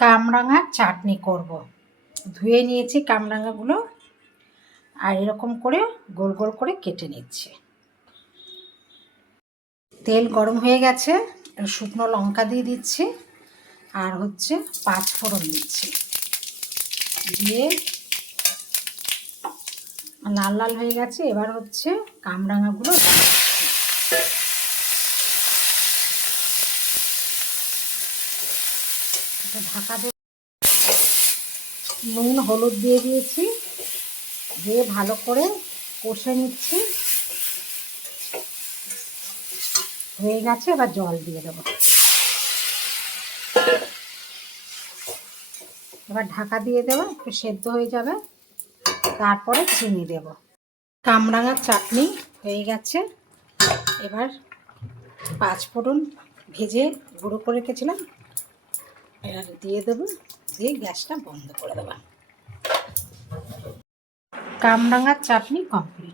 কামরাঙার চাটনি করব। ধুয়ে নিয়েছি কামরাঙাগুলো আর এরকম করে গোল গোল করে কেটে নিচ্ছি। তেল গরম হয়ে গেছে, শুকনো লঙ্কা দিয়ে দিচ্ছি আর হচ্ছে 5 ফোড়ন দিচ্ছি। দিয়ে লাল লাল হয়ে গেছে, এবার হচ্ছে কামরাঙাগুলো ঢাকা দিয়ে নুন হলুদ দিয়ে দিয়েছি, দিয়ে ভালো করে কষে নিচ্ছি। হয়ে গেছে, এবার জল দিয়ে দেবো। এবার ঢাকা দিয়ে দেবো, একটু সেদ্ধ হয়ে যাবে, তারপরে চিনি দেব। কামরাঙার চাটনি হয়ে গেছে। এবার 5 ফোড়ন ভেজে গুঁড়ো করে রেখেছিলাম, এবার দিয়ে দেবো, দিয়ে গ্যাসটা বন্ধ করে দেবো। কামরাঙার চাটনি কমপ্লিট।